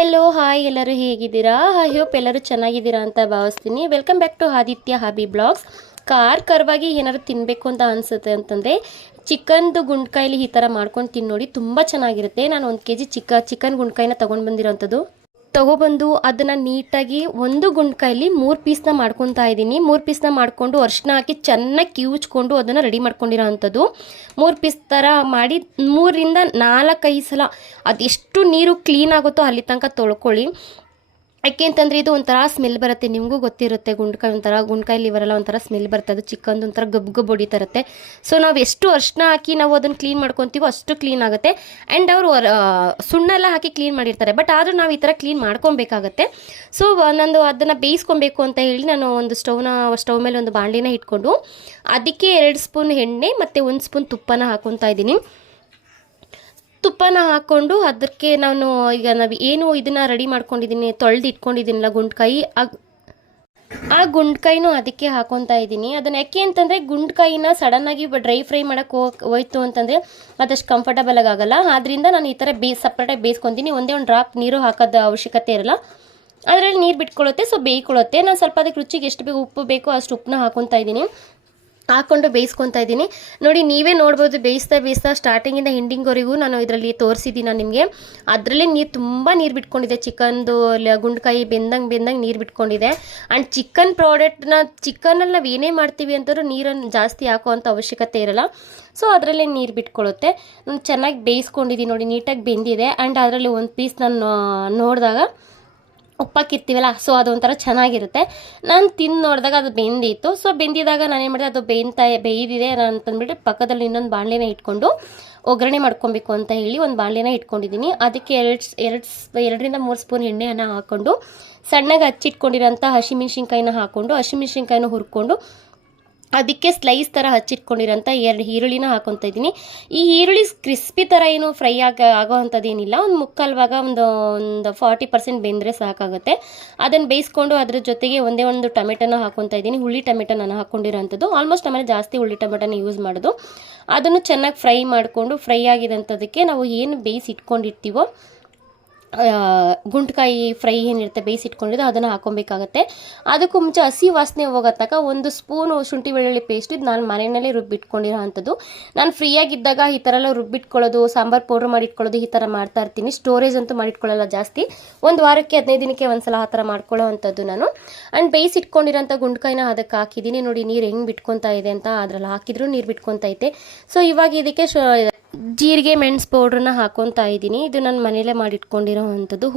Hello hi, ಎಲ್ಲರೂ ಹೇಗಿದ್ದೀರಾ? I hope ಎಲ್ಲರೂ ಚೆನ್ನಾಗಿದ್ದೀರಾ ಅಂತ ಭಾವಿಸ್ತೀನಿ. Welcome back to Aditya hobby blogs. ಕರ್ವಾಗಿ ಏನಾದ್ರು ತಿನ್ನಬೇಕು ಅಂತ ಅನಿಸುತ್ತೆ ಅಂತಂದರೆ ಚಿಕನ್ದು ಗುಂಡ್ಕಾಯಿಲಿ ಈ ಥರ ಮಾಡ್ಕೊಂಡು ತಿನ್ನೋಡಿ, ತುಂಬ ಚೆನ್ನಾಗಿರುತ್ತೆ. ನಾನು 1 kg ಚಿಕನ್ ಗುಂಡ್ಕಾಯಿನ ತೊಗೊಂಡು ಬಂದಿರೋಂಥದ್ದು. ತೊಗೊಬಂದು ಅದನ್ನು ನೀಟಾಗಿ ಒಂದು ಗುಂಡ್ಕಾಯಲ್ಲಿ 3 ಪೀಸ್ನ ಮಾಡ್ಕೊತಾ ಇದ್ದೀನಿ. 3 ಪೀಸ್ನ ಮಾಡಿಕೊಂಡು ಅರಿಶಿನ ಹಾಕಿ ಚೆನ್ನಾಗಿ ಕಿವುಚ್ಕೊಂಡು ಅದನ್ನು ರೆಡಿ ಮಾಡ್ಕೊಂಡಿರೋ ಅಂಥದ್ದು. 3 ಪೀಸ್ ಥರ ಮಾಡಿ 3 ರಿಂದ 4-5 ಸಲ ಅದೆಷ್ಟು ನೀರು ಕ್ಲೀನ್ ಆಗುತ್ತೋ ಅಲ್ಲಿ ತನಕ ತೊಳ್ಕೊಳ್ಳಿ. ಯಾಕೆ ಅಂತಂದರೆ ಇದು ಒಂಥರ ಸ್ಮೆಲ್ ಬರುತ್ತೆ, ನಿಮಗೂ ಗೊತ್ತಿರುತ್ತೆ. ಗುಂಡ್ಕಾಯಿ ಲಿವರೆಲ್ಲ ಒಂಥರ ಸ್ಮೆಲ್ ಬರುತ್ತೆ, ಅದು ಚಿಕನ್ದು ಒಂಥರ ಗಬ್ಬು ಹೊಡಿತಾ ಇರುತ್ತೆ. ಸೊ ನಾವು ಎಷ್ಟು ಅರಿಶಿನ ಹಾಕಿ ನಾವು ಅದನ್ನು ಕ್ಲೀನ್ ಮಾಡ್ಕೊತೀವೋ ಅಷ್ಟು ಕ್ಲೀನ್ ಆಗುತ್ತೆ. ಆ್ಯಂಡ್ ಅವರು ಸುಣ್ಣ ಎಲ್ಲ ಹಾಕಿ ಕ್ಲೀನ್ ಮಾಡಿರ್ತಾರೆ, ಬಟ್ ಆದರೂ ನಾವು ಈ ಥರ ಕ್ಲೀನ್ ಮಾಡ್ಕೊಬೇಕಾಗತ್ತೆ. ಸೊ ನಂದು ಅದನ್ನು ಬೇಯಿಸ್ಕೊಬೇಕು ಅಂತ ಹೇಳಿ ನಾನು ಒಂದು ಸ್ಟವ್ ಮೇಲೆ ಒಂದು ಬಾಣಲಿನ ಇಟ್ಕೊಂಡು ಅದಕ್ಕೆ 2 ಸ್ಪೂನ್ ಎಣ್ಣೆ ಮತ್ತು 1 ಸ್ಪೂನ್ ತುಪ್ಪನ ಹಾಕೊತಾ ಇದ್ದೀನಿ. ತುಪ್ಪನ ಹಾಕ್ಕೊಂಡು ಅದಕ್ಕೆ ನಾನು ಏನು ಇದನ್ನು ರೆಡಿ ಮಾಡ್ಕೊಂಡಿದ್ದೀನಿ, ತೊಳೆದು ಇಟ್ಕೊಂಡಿದ್ದೀನಲ್ಲ ಗುಂಡ್ಕಾಯಿ, ಆ ಗುಂಡ್ಕಾಯಿನೂ ಅದಕ್ಕೆ ಹಾಕೊತಾ ಇದ್ದೀನಿ. ಅದನ್ನು ಯಾಕೆ ಅಂತಂದರೆ ಗುಂಡ್ಕಾಯಿನ ಸಡನ್ನಾಗಿ ಡ್ರೈ ಫ್ರೈ ಮಾಡೋಕ್ಕೆ ಹೋಯ್ತು ಅಂತಂದರೆ ಅದಷ್ಟು ಕಂಫರ್ಟಬಲ್ ಆಗಲ್ಲ. ಆದ್ದರಿಂದ ನಾನು ಈ ಥರ ಸಪ್ರೇಟಾಗಿ ಬೇಯಿಸ್ಕೊತೀನಿ. ಒಂದೇ ಒಂದು ಡ್ರಾಪ್ ನೀರು ಹಾಕೋದ ಅವಶ್ಯಕತೆ ಇರಲ್ಲ, ಅದರಲ್ಲಿ ನೀರು ಬಿಟ್ಕೊಳ್ಳುತ್ತೆ. ಸೊ ಬೇಯ್ಕೊಳ್ಳುತ್ತೆ. ನಾನು ಸ್ವಲ್ಪ ಅದಕ್ಕೆ ರುಚಿಗೆ ಎಷ್ಟು ಬೇಕು ಉಪ್ಪು ಬೇಕೋ ಅಷ್ಟು ಉಪ್ಪನ್ನ ಹಾಕೊತಾ ಇದ್ದೀನಿ. ಹಾಕ್ಕೊಂಡು ಬೇಯಿಸ್ಕೊತಾ ಇದ್ದೀನಿ. ನೋಡಿ, ನೀವೇ ನೋಡ್ಬೋದು, ಬೇಯಿಸ್ತಾ ಸ್ಟಾರ್ಟಿಂಗಿಂದ ಎಂಡಿಂಗ್ವರೆಗೂ ನಾನು ಇದರಲ್ಲಿ ತೋರಿಸಿದ್ದೀನಿ ನಿಮಗೆ. ಅದರಲ್ಲೇ ತುಂಬ ನೀರು ಬಿಟ್ಕೊಂಡಿದೆ. ಚಿಕನ್ದು ಗುಂಡ್ಕಾಯಿ ಬೆಂದಂಗೆ ನೀರು ಬಿಟ್ಕೊಂಡಿದೆ. ಆ್ಯಂಡ್ ಚಿಕನಲ್ಲಿ ನಾವು ಏನೇ ಮಾಡ್ತೀವಿ ಅಂತಂದ್ರೂ ನೀರನ್ನು ಜಾಸ್ತಿ ಹಾಕುವಂಥ ಅವಶ್ಯಕತೆ ಇರಲ್ಲ. ಸೊ ಅದರಲ್ಲೇ ನೀರು ಬಿಟ್ಕೊಳ್ಳುತ್ತೆ. ನಾನು ಚೆನ್ನಾಗಿ ಬೇಯಿಸ್ಕೊಂಡಿದ್ದೀನಿ ನೋಡಿ, ನೀಟಾಗಿ ಬೆಂದಿದೆ. ಆ್ಯಂಡ್ ಅದರಲ್ಲಿ ಒಂದು ಪೀಸ್ ನಾನು ನೋಡಿದಾಗ ಉಪ್ಪಾಕಿರ್ತೀವಲ್ಲ, ಸೊ ಅದೊಂಥರ ಚೆನ್ನಾಗಿರುತ್ತೆ. ನಾನು ತಿಂದು ನೋಡಿದಾಗ ಅದು ಬೆಂದಿತ್ತು. ಸೊ ಬೆಂದಿದಾಗ ನಾನೇನು ಮಾಡಿದೆ, ಅದು ಬೇಯ್ದಿದೆ ಅಂತಂದ್ಬಿಟ್ಟು ಪಕ್ಕದಲ್ಲಿ ಇನ್ನೊಂದು ಬಾಣಲೆನ ಇಟ್ಕೊಂಡು ಒಗ್ಗರಣೆ ಮಾಡ್ಕೊಬೇಕು ಅಂತ ಹೇಳಿ ಒಂದು ಬಾಣಲೆನ ಇಟ್ಕೊಂಡಿದ್ದೀನಿ. ಅದಕ್ಕೆ 2 ರಿಂದ 3 ಸ್ಪೂನ್ ಎಣ್ಣೆಯನ್ನು ಹಾಕ್ಕೊಂಡು ಸಣ್ಣಗೆ ಹಚ್ಚಿಟ್ಕೊಂಡಿರೋಂಥ ಹಸಿಮೆಣ್ಸಿನ್ಕಾಯಿನ ಹಾಕ್ಕೊಂಡು ಹಸಿಮೆಣ್ಸಿನ್ಕಾಯಿನ ಹುರ್ಕೊಂಡು ಅದಕ್ಕೆ ಸ್ಲೈಸ್ ಥರ ಹಚ್ಚಿಟ್ಕೊಂಡಿರೋಂಥ 2 ಈರುಳ್ಳಿನ ಹಾಕೊತಾ ಇದ್ದೀನಿ. ಈ ಈರುಳ್ಳಿ ಕ್ರಿಸ್ಪಿ ಥರ ಏನು ಫ್ರೈ ಆಗೋ ಅಂಥದ್ದೇನಿಲ್ಲ, ಒಂದು ಮುಕ್ಕಾಲು ಭಾಗ ಒಂದು 40% ಬೆಂದರೆ ಸಾಕಾಗುತ್ತೆ. ಅದನ್ನು ಬೇಯಿಸ್ಕೊಂಡು ಅದ್ರ ಜೊತೆಗೆ ಒಂದೇ ಒಂದು ಟೊಮೆಟೊನ ಹಾಕೊತಾ ಇದ್ದೀನಿ. ಹುಳಿ ಟೊಮೆಟೊ ನಾನು ಹಾಕ್ಕೊಂಡಿರೋಂಥದ್ದು. ಆಲ್ಮೋಸ್ಟ್ ಆಮೇಲೆ ಜಾಸ್ತಿ ಹುಳಿ ಟೊಮೆಟೊನ ಯೂಸ್ ಮಾಡೋದು. ಅದನ್ನು ಚೆನ್ನಾಗಿ ಫ್ರೈ ಮಾಡಿಕೊಂಡು ಫ್ರೈ ಆಗಿದಂಥದಕ್ಕೆ ನಾವು ಏನು ಬೇಯಿಸಿಟ್ಕೊಂಡಿರ್ತೀವೋ ಗುಂಡ್ಕಾಯಿ ಫ್ರೈ ಏನಿರುತ್ತೆ ಬೇಯಿಸಿಟ್ಕೊಂಡಿದ್ದು ಅದನ್ನು ಹಾಕೊಬೇಕಾಗತ್ತೆ. ಅದಕ್ಕೂ ಮುಂಚೆ ಹಸಿ ವಾಸನೆ ಹೋಗೋತಕ್ಕ 1 ಸ್ಪೂನು ಶುಂಠಿ ಬೆಳ್ಳುಳ್ಳಿ ಪೇಸ್ಟ್ ಇದು ನಾನು ಮನೆಯಲ್ಲೇ ರುಬ್ಬಿಟ್ಕೊಂಡಿರೋ ಅಂಥದ್ದು. ನಾನು ಫ್ರೀಯಾಗಿದ್ದಾಗ ಈ ಥರ ಎಲ್ಲ ರುಬ್ಬಿಟ್ಕೊಳ್ಳೋದು, ಸಾಂಬಾರು ಪೌಡ್ರ್ ಮಾಡಿಟ್ಕೊಳ್ಳೋದು ಈ ಥರ ಮಾಡ್ತಾ ಇರ್ತೀನಿ. ಸ್ಟೋರೇಜ್ ಅಂತೂ ಮಾಡಿಟ್ಕೊಳ್ಳಲ್ಲ ಜಾಸ್ತಿ, 1 ವಾರಕ್ಕೆ 15 ದಿನಕ್ಕೆ ಒಂದ್ಸಲ ಆ ಥರ ಮಾಡ್ಕೊಳ್ಳೋ ಅಂಥದ್ದು ನಾನು. ಆ್ಯಂಡ್ ಬೇಯಿಸಿಟ್ಕೊಂಡಿರೋಂಥ ಗುಂಡ್ಕಾಯಿನ ಅದಕ್ಕೆ ಹಾಕಿದ್ದೀನಿ. ನೋಡಿ ನೀರು ಹೆಂಗೆ ಬಿಟ್ಕೊತಾ ಇದೆ ಅಂತ, ಅದ್ರಲ್ಲಿ ಹಾಕಿದ್ರೂ ನೀರು ಬಿಟ್ಕೊತೈತೆ. ಸೊ ಇವಾಗ ಇದಕ್ಕೆ ಜೀರಿಗೆ ಮೆಣಸು ಪೌಡ್ರನ್ನ ಹಾಕೊತಾ ಇದ್ದೀನಿ. ಇದು ನಾನು ಮನೆಯಲ್ಲೇ ಮಾಡಿಟ್ಕೊಂಡಿರೋ ಅಂಥದ್ದು.